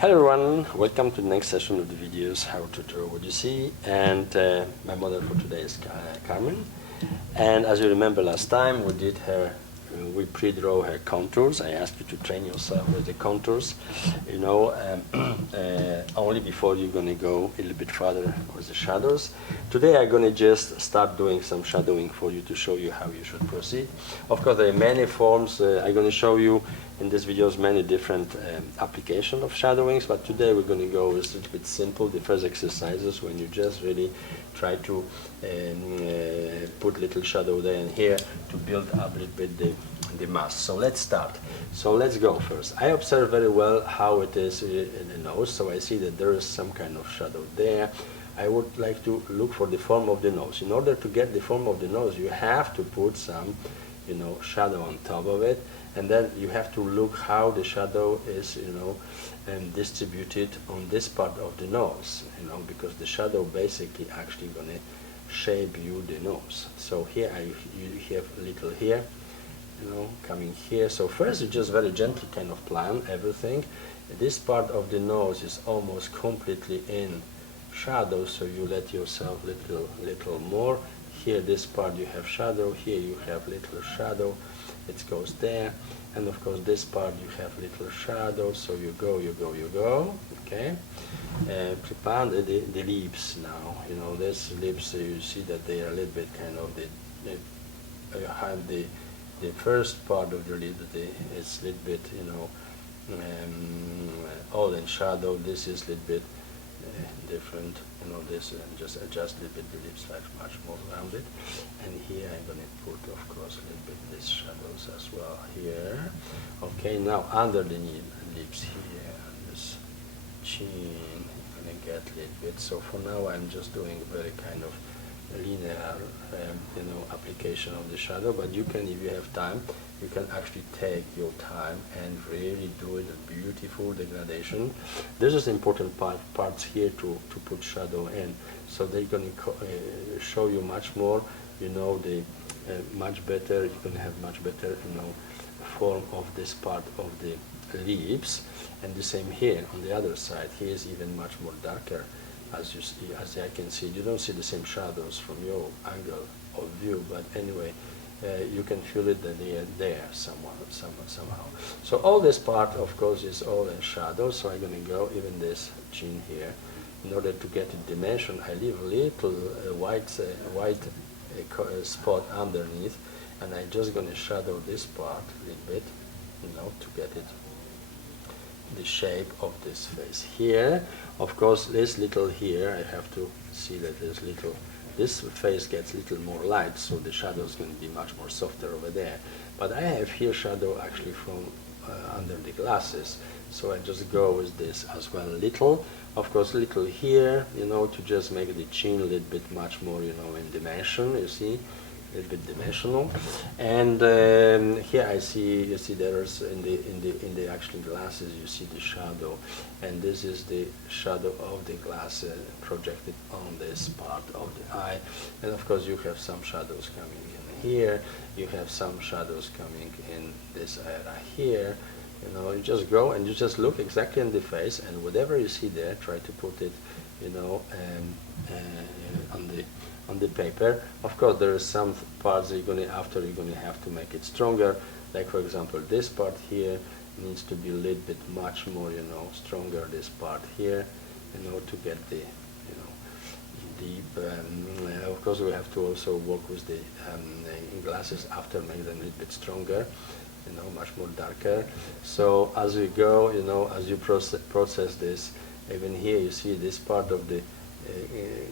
Hello everyone, welcome to the next session of the videos How to Draw What You See, and my model for today is Carmen. And as you remember last time we pre-draw her contours. I asked you to train yourself with the contours, only before you're going to go a little bit further with the shadows. Today I'm going to just start doing some shadowing for you to show you how you should proceed. Of course there are many forms. I'm going to show you in this videos many different applications of shadowings, but today we're going to go with a little bit simple. The first exercises when you just really try to put little shadow there and here to build up a little bit the mass. So let's start. So let's go first. I observe very well how it is in the nose, so I see that there is some kind of shadow there. I would like to look for the form of the nose. In order to get the form of the nose, you have to put some shadow on top of it, and then you have to look how the shadow is distributed on this part of the nose, because the shadow basically actually gonna shape you the nose. So here you have a little here, coming here. So first you just very gently kind of plan everything. This part of the nose is almost completely in shadow, so you let yourself little more. Here this part you have shadow, here you have little shadow, it goes there, and of course this part you have little shadow, so you go, okay. Prepare the lips now. This lips, you see that they are a little bit kind of the first part of the lip, it's a little bit all in shadow. This is a little bit different, this, and just adjust a little bit the lips, like much more rounded. And here I'm going to put, of course, a little bit these shadows as well here. Okay, now under the lips here, this chin, I'm going to get a little bit. So for now I'm just doing very kind of linear application of the shadow, but you can, if you have time, you can actually take your time and really do it a beautiful degradation. This is important parts here to put shadow in, so they're going to show you much more, much better. You're going to have much better form of this part of the lips. And the same here on the other side. Here is even much more darker. As you see, as I can see, you don't see the same shadows from your angle of view, but anyway, you can feel it that they are there somehow. So all this part, of course, is all in shadow. So I'm going to go even this chin here. In order to get a dimension, I leave a little white spot underneath, and I'm just going to shadow this part a little bit, to get it the shape of this face here. Of course, this little here, I have to see that this face gets a little more light, so the shadow is going to be much more softer over there. But I have here shadow actually from under the glasses, so I just go with this as well. Little, of course, little here, to just make the chin a little bit much more, in dimension. You see, a little bit dimensional. And here you see there's in the actual glasses, you see the shadow, and this is the shadow of the glass projected on this part of the eye. And of course you have some shadows coming in here, you have some shadows coming in this area here. You just go and you just look exactly in the face, and whatever you see there, try to put it on the paper. Of course, there are some parts you're going to have to make it stronger. Like for example, this part here needs to be a little bit much more, stronger. This part here, to get the, deep. Of course, we have to also work with the glasses after, make them a little bit stronger, much more darker. So as you go, as you process this, even here you see this part of the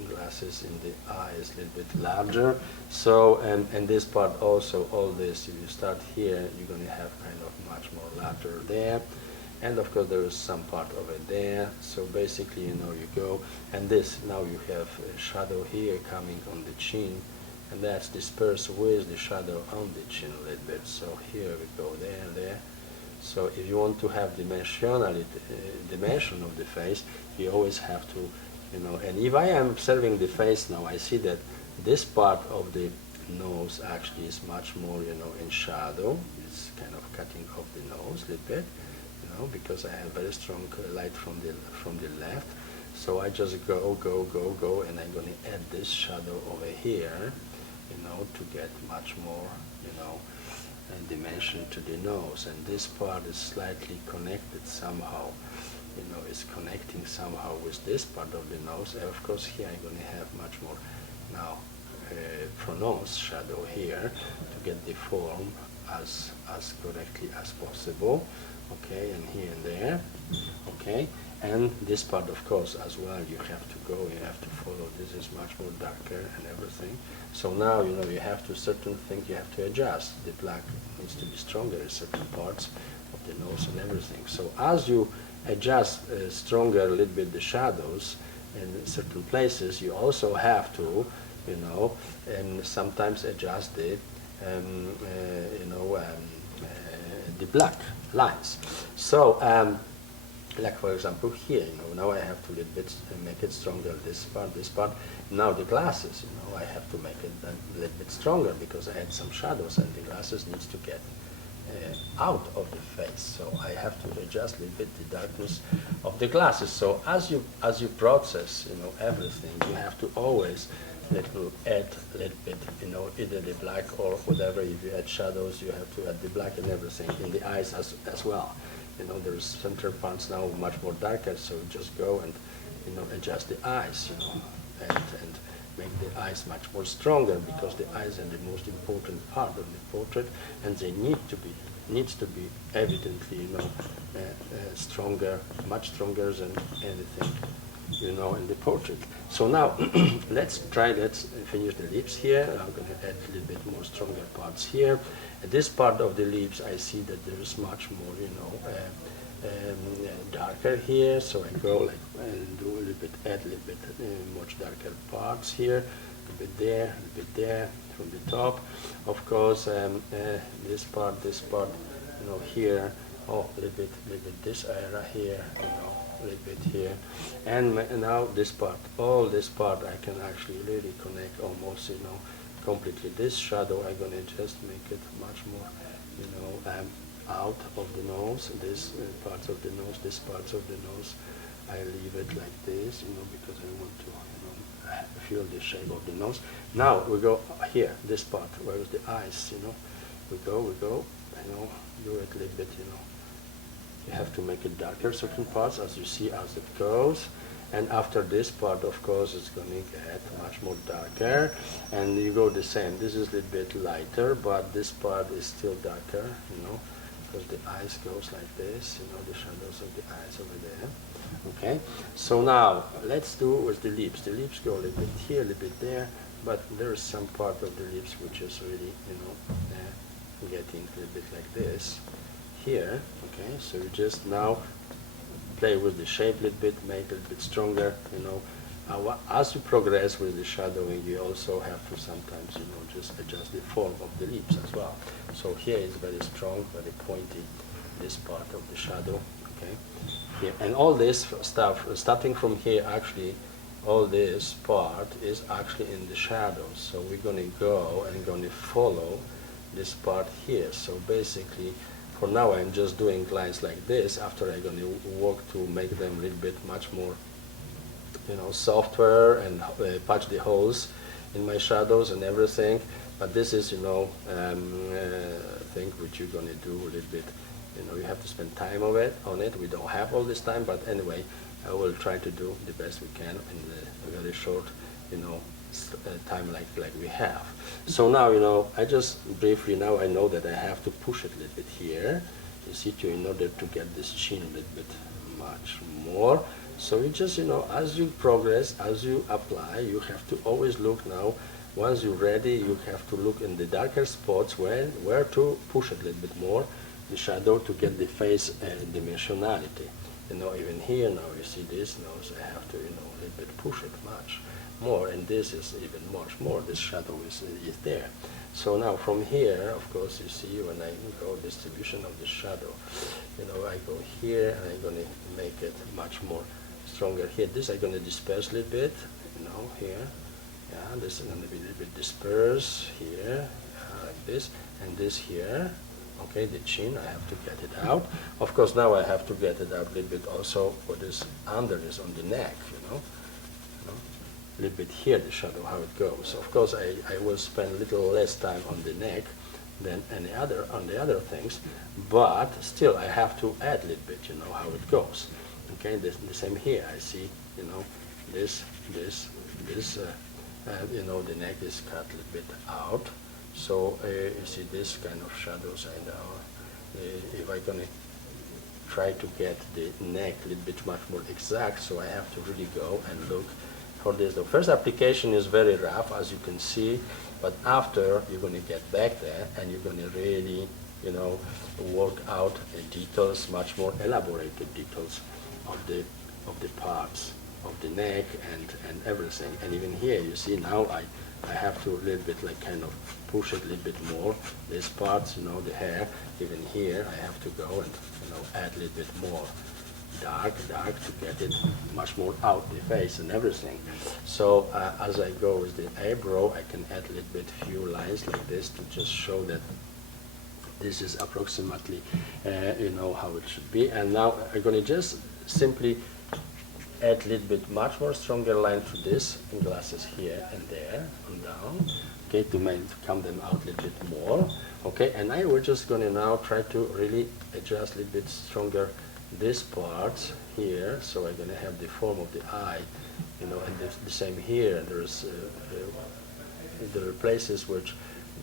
glasses in the eye is a little bit larger. So and this part also, all this, if you start here, you're going to have kind of much more larger there. And of course there is some part of it there. So basically, you go, and this, now you have a shadow here coming on the chin, and that's dispersed with the shadow on the chin a little bit. So here we go, there. So if you want to have dimension of the face, you always have to, and if I am observing the face now, I see that this part of the nose actually is much more, in shadow. It's kind of cutting off the nose a little bit, know, because I have very strong light from the left. So I just go, and I'm going to add this shadow over here, you know, to get much more, you know, dimension to the nose. And this part is slightly connected somehow, you know, it's connecting somehow with this part of the nose. And of course here I'm going to have much more now pronounced shadow here to get the form as correctly as possible. Okay, and here and there. Okay, and this part of course as well you have to go, you have to follow. This is much more darker and everything. So now, you know, you have to, certain things you have to adjust. The black needs to be stronger in certain parts of the nose and everything. So as you adjust stronger a little bit the shadows in certain places, you also have to, you know, and sometimes adjust the, the black lines. So, like for example here, you know, now I have to little bit make it stronger, this part. Now the glasses, you know, I have to make it a little bit stronger because I had some shadows and the glasses needs to get out of the face. So I have to adjust a little bit the darkness of the glasses. So as you process, you know, everything, you have to always add a little bit, you know, either the black or whatever. If you add shadows, you have to add the black and everything in the eyes as well. You know, there's center parts now much more darker, so just go and, you know, adjust the eyes, you know, and make the eyes much more stronger, because the eyes are the most important part of the portrait, and they needs to be evidently, you know, stronger, much stronger than anything, you know, in the portrait. So now let's finish the lips here. I'm going to add a little bit more stronger parts here. At this part of the lips, I see that there is much more, you know, darker here. So I go like and do a little bit, add a little bit much darker parts here, a little bit there, from the top. Of course, this part, you know, here. Oh, a little bit this area here, you know, a little bit here, and now this part, all this part, I can actually really connect almost, you know, completely. This shadow, I'm gonna just make it much more, you know, out of the nose. This parts of the nose, this parts of the nose, I leave it like this, you know, because I want to, you know, feel the shape of the nose. Now we go here, this part, where is the eyes, you know, we go, you know, do it a little bit, you know. You have to make it darker, certain parts, as you see as it goes. And after this part, of course, it's going to get much more darker. And you go the same. This is a little bit lighter, but this part is still darker, you know, because the eyes goes like this, you know, the shadows of the eyes over there. Okay, so now let's do with the lips. The lips go a little bit here, a little bit there, but there is some part of the lips which is really, you know, getting a little bit like this. Here, okay, so you just now play with the shape a little bit, make it a little bit stronger, you know. As you progress with the shadowing, you also have to sometimes, you know, just adjust the form of the lips as well. So here is very strong, very pointy, this part of the shadow, okay. Here. And all this stuff, starting from here, actually, all this part is actually in the shadows. So we're going to go and going to follow this part here. So basically, for now, I'm just doing lines like this. After I'm going to work to make them a little bit much more, you know, softer and patch the holes in my shadows and everything. But this is, you know, thing which you're going to do a little bit. You know, you have to spend time on it. We don't have all this time, but anyway, I will try to do the best we can in a very short, you know, time like we have. So now, you know, I just briefly, now I know that I have to push it a little bit here, you see, in order to get this chin a little bit much more. So you just, you know, as you progress, as you apply, you have to always look now, once you're ready, you have to look in the darker spots where to push it a little bit more, the shadow, to get the face dimensionality. You know, even here now, you see this nose, I have to, you know, a little bit push it much more, and this is even much more, this shadow is there. So now from here, of course, you see when I go distribution of the shadow, you know, I go here and I'm going to make it much more stronger here. This I'm going to disperse a little bit, you know, here. Yeah, this is going to be a little bit dispersed here, like this, and this here, Okay, the chin, I have to get it out. Of course, now I have to get it out a little bit also what is under this on the neck, you know. A little bit here, the shadow, how it goes. Of course, I will spend a little less time on the neck than any other on the other things, but still I have to add a little bit, you know, how it goes. Okay, the same here. I see, you know, this, you know, the neck is cut a little bit out. So you see this kind of shadows, and if I'm gonna try to get the neck a little bit much more exact, so I have to really go and look for this. The first application is very rough, as you can see, but after you're going to get back there and you're going to really, you know, work out details, much more elaborated details of the parts of the neck and everything. And even here, you see now I have to a little bit like kind of push it a little bit more. These parts, you know, the hair, even here I have to go and, you know, add a little bit more dark to get it much more out the face and everything. So as I go with the eyebrow, I can add a little bit few lines like this to just show that this is approximately, you know, how it should be. And now I'm going to just simply add a little bit much more stronger line to this glasses here and there and down, okay, to come them out a little bit more, okay. And we're just going to now try to really adjust a little bit stronger this part here, so I'm going to have the form of the eye, you know, and the same here. There's there are places which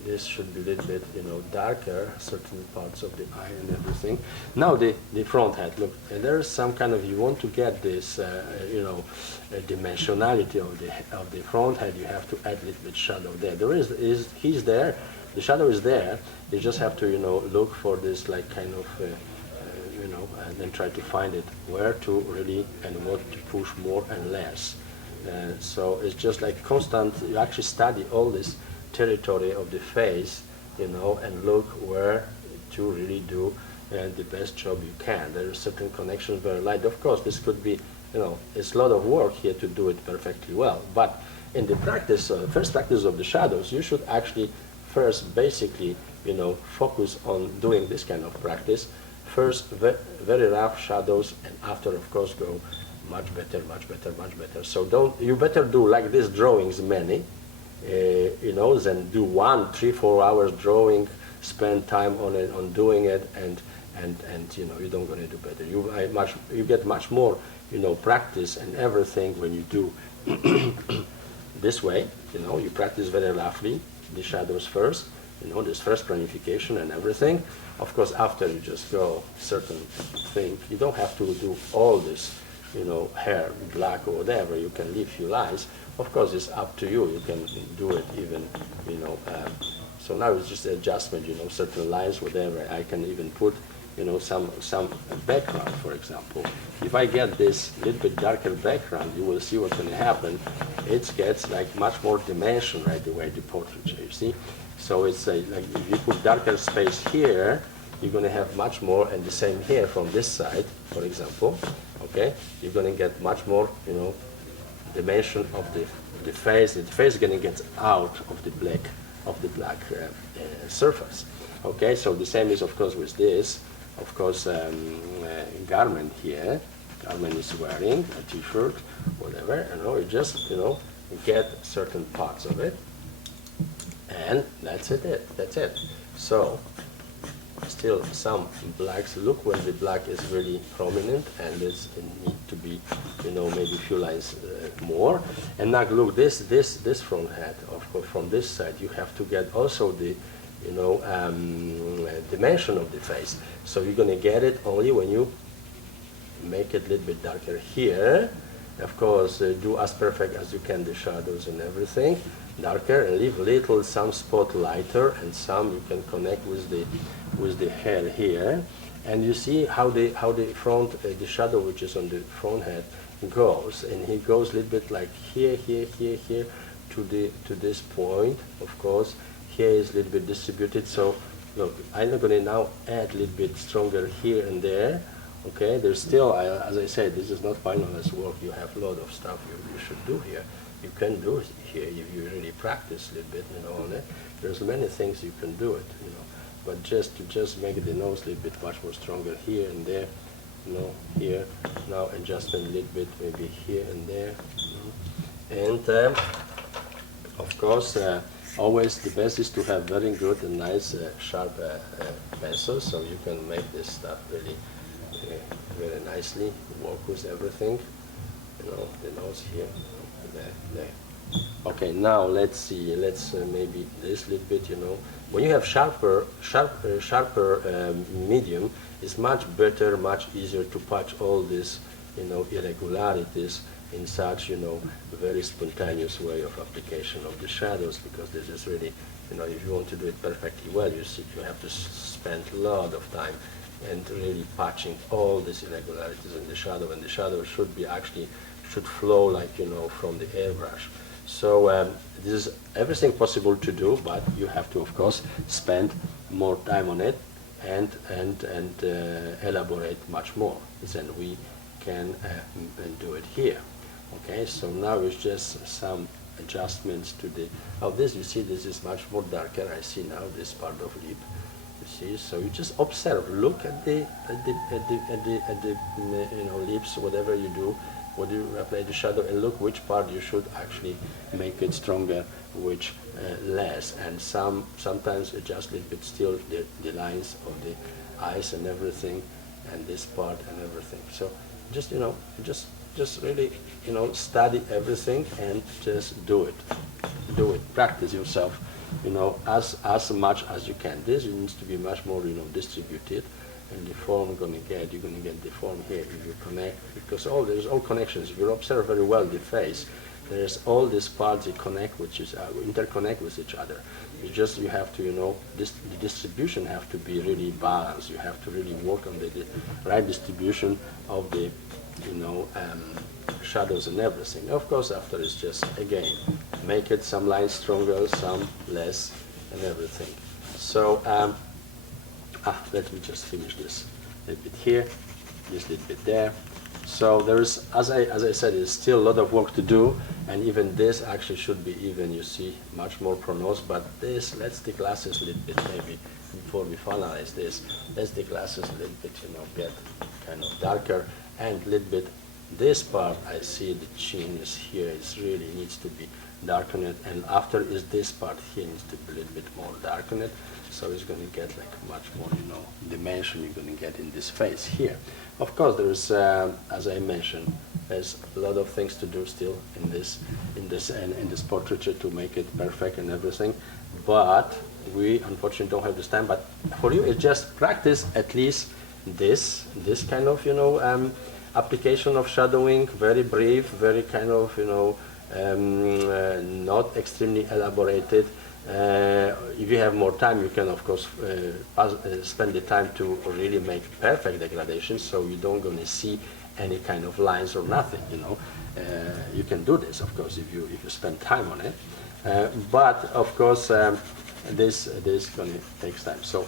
this should be a little bit, you know, darker, certain parts of the eye and everything. Now the front head, look, there is some kind of, you want to get this, you know, dimensionality of the front head, you have to add a little bit shadow there. He's there, the shadow is there, you just have to, you know, look for this like kind of, you know, and then try to find it, where to really and what to push more and less. So it's just like constant, you actually study all this territory of the face, you know, and look where to really do the best job you can. There are certain connections very light. Of course, this could be, you know, it's a lot of work here to do it perfectly well. But in the practice, first practice of the shadows, you should actually first basically, you know, focus on doing this kind of practice. First, very rough shadows, and after, of course, go much better, much better, much better. So you better do like this drawings many, you know, than do 1, 3, 4 hours drawing, spend time on it, on doing it, and you know, you don't going to do better. You get much more, you know, practice and everything when you do this way. You know, you practice very roughly the shadows first. You know, this first planification and everything. Of course, after you just go certain thing, you don't have to do all this, you know, hair black or whatever. You can leave few lines. Of course, it's up to you. You can do it even, you know. So now it's just adjustment, you know, certain lines, whatever. I can even put, you know, some background, for example. If I get this little bit darker background, you will see what's going to happen. It gets like much more dimension right away, the portraiture, you see. So it's like if you put darker space here, you're going to have much more, and the same here from this side, for example. Okay, you're going to get much more, you know, dimension of the face. The face is going to get out of the black surface. Okay, so the same is of course with this. Of course, garment here. Garment is wearing a T-shirt, whatever. You know, you just, you know, get certain parts of it. And that's it. That's it. So still some blacks. Look when the black is really prominent, and it need to be, you know, maybe a few lines more. And now look, this front head. Of course, from this side, you have to get also the, you know, dimension of the face. So you're gonna get it only when you make it a little bit darker here. Of course, do as perfect as you can the shadows and everything. Darker, and leave little some spot lighter, and some you can connect with the hair here, and you see how the front the shadow which is on the front head goes, and he goes a little bit like here to this point. Of course, here is a little bit distributed. So look, I'm going to now add a little bit stronger here and there. Okay, there's still, as I said, this is not finalized work. You have a lot of stuff you should do here. You can do it here if you really practice a little bit, you know, on it. There's many things you can do it, you know. but just to make the nose a little bit much more stronger here and there, you know, here. Now adjustment a little bit, maybe here and there, you know. And of course, always the best is to have very good and nice sharp pencils, so you can make this stuff really very nicely, work with everything, you know, the nose here, there. Okay, now let's see, let's maybe this little bit, you know. When you have sharper medium, it's much better, much easier to patch all these, you know, irregularities in such, you know, very spontaneous way of application of the shadows, because this is really, you know, if you want to do it perfectly well, you have to spend a lot of time and really patching all these irregularities in the shadow, and the shadow should be actually, should flow like, you know, from the airbrush. So this is everything possible to do, but you have to, of course, spend more time on it and elaborate much more than we can do it here. Okay, so now it's just some adjustments to the, oh, this, you see, this is much more darker. I see now this part of lip. You see, so you just observe, look at the you know, lips, whatever you do, what you apply the shadow, and look which part you should actually make it stronger, which less, and sometimes adjust a little bit still the lines of the eyes and everything, and this part and everything. So just, you know, just really, you know, study everything and just do it, practice yourself, you know, as much as you can. This needs to be much more, you know, distributed. And the form you're going to get the form here if you connect, because there's all connections. If you observe very well the face, there's all these parts that connect, which is interconnect with each other. You have to, you know, the distribution have to be really balanced. You have to really work on the right distribution of the, you know, shadows and everything. Of course, after it's just, again, make it some lines stronger, some less, and everything. So let me just finish this a little bit here, this little bit there. So there is, as I said, there's still a lot of work to do, and even this actually should be even, you see, much more pronounced. But this, let's take glasses a little bit maybe before we finalize this. Let's take glasses a little bit, you know, get kind of darker, and a little bit. This part, I see the chin is here. It really needs to be darkened, and after is this part here needs to be a little bit more darkened. So it's going to get like much more, you know, dimension you're going to get in this face here. Of course, there's, as I mentioned, there's a lot of things to do still in this portraiture to make it perfect and everything. But we unfortunately don't have this time. But for you, it's just practice at least this kind of, you know, application of shadowing, very brief, very kind of, you know, not extremely elaborated. If you have more time, you can, of course, spend the time to really make perfect degradation, so you don't going to see any kind of lines or nothing, you know. You can do this, of course, if you spend time on it. But, of course, this going to take time. So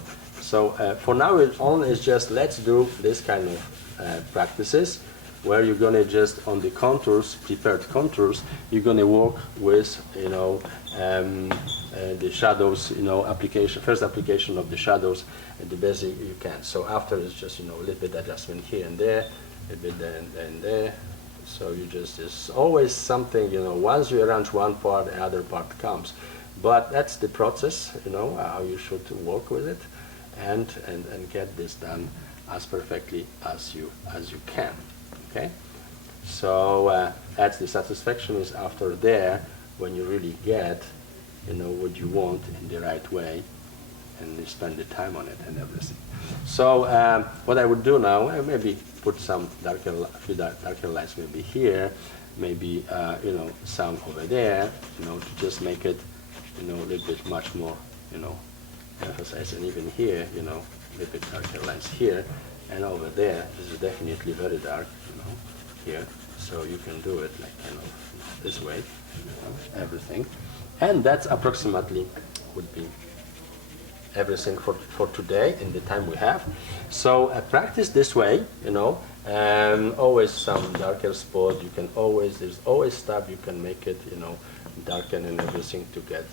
for now, it only is just let's do this kind of practices, where you're going to just on the contours, prepared contours, you're going to work with, you know, the shadows, you know, first application of the shadows the best you can. So after it's just, you know, a little bit adjustment here and there, a bit there and there. So you just, it's always something, you know, once you arrange one part, the other part comes. But that's the process, you know, how you should work with it, and get this done as perfectly as you can. Okay, so that's the satisfaction is after there, when you really get, you know, what you want in the right way, and you spend the time on it and everything. So what I would do now, maybe put some darker lines maybe here, maybe you know, some over there, you know, to just make it, you know, a little bit much more, you know, emphasize, and even here, you know, a little bit darker lines here. And over there, this is definitely very dark, you know, here. So you can do it like kind of this way, you know, everything. And that's approximately would be everything for today in the time we have. So practice this way, you know, always some darker spot. You can always, there's always stuff you can make it, you know, darken and everything to get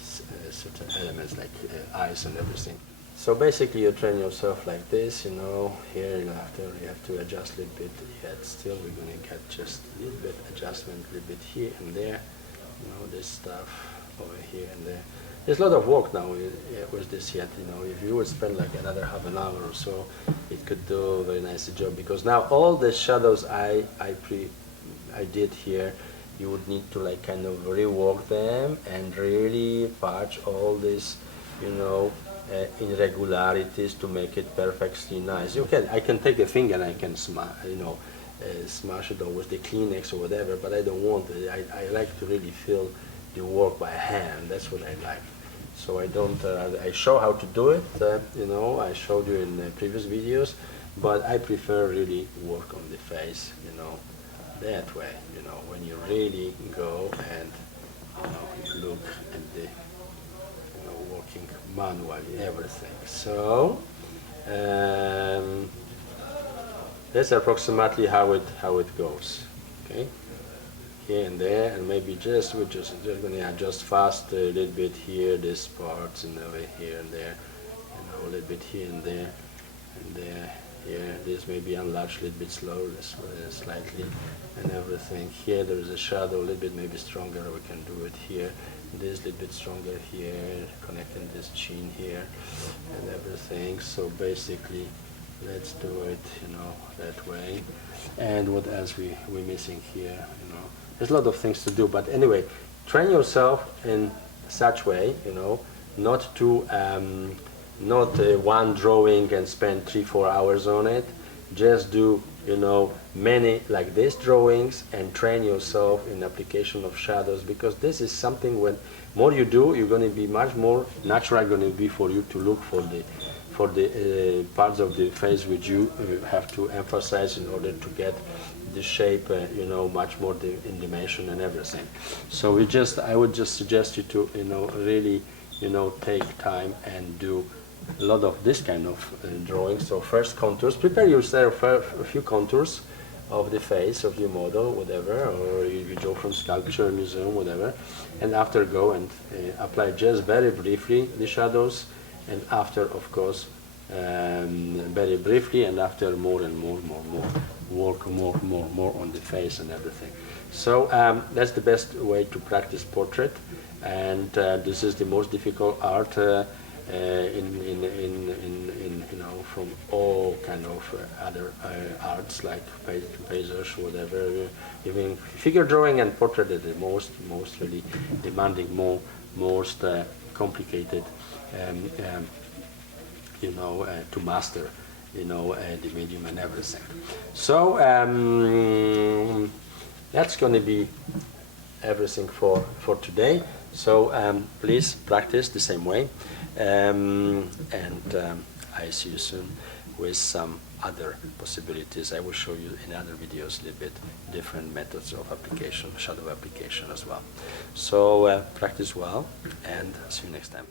certain elements like eyes and everything. So basically you train yourself like this, you know, here you have to adjust a little bit, yet still we're going to get just a little bit adjustment, a little bit here and there, you know, this stuff over here and there. There's a lot of work now with this yet, you know, if you would spend like another half an hour or so, it could do a very nice job, because now all the shadows I did here, you would need to like kind of rework them and really patch all this, you know, irregularities to make it perfectly nice. I can take a finger and I can smash it or with the Kleenex or whatever, but I don't want it. I like to really feel the work by hand. That's what I like. So I don't. I show how to do it. You know, I showed you in previous videos, but I prefer really work on the face. You know, that way. You know, when you really go and look at the working manually everything. So that's approximately how it goes. Okay. Here and there, and maybe we're just going to adjust fast a little bit here, this parts, and over here and there, you know, a little bit here and there, and there, here. This maybe enlarge a little bit slow, slightly, and everything. Here there is a shadow, a little bit maybe stronger. We can do it here. This a little bit stronger here, connecting this chin here, and everything. So basically, let's do it, you know, that way. And what else we're missing here, you know? There's a lot of things to do, but anyway, train yourself in such way, you know, not to not one drawing and spend 3-4 hours on it. Just do, you know, many like these drawings and train yourself in application of shadows, because this is something when more you do, you're going to be much more natural going to be for you to look for the parts of the face which you have to emphasize in order to get the shape, you know, much more in dimension and everything. So I would just suggest you to, you know, really, you know, take time and do a lot of this kind of drawings. So first contours, prepare yourself a few contours of the face of your model, whatever, or you draw from sculpture, museum, whatever, and after go and apply just very briefly the shadows, and after, of course, very briefly, and after more and more, work more on the face and everything. So that's the best way to practice portrait, and this is the most difficult art you know, from all kind of other arts like paysage, whatever. Even figure drawing and portrait are the most really demanding, most complicated, you know, to master, you know, the medium and everything. So that's going to be everything for today. So please practice the same way, and I see you soon with some other possibilities. I will show you in other videos a little bit different methods of application, shadow application as well. So practice well, and see you next time.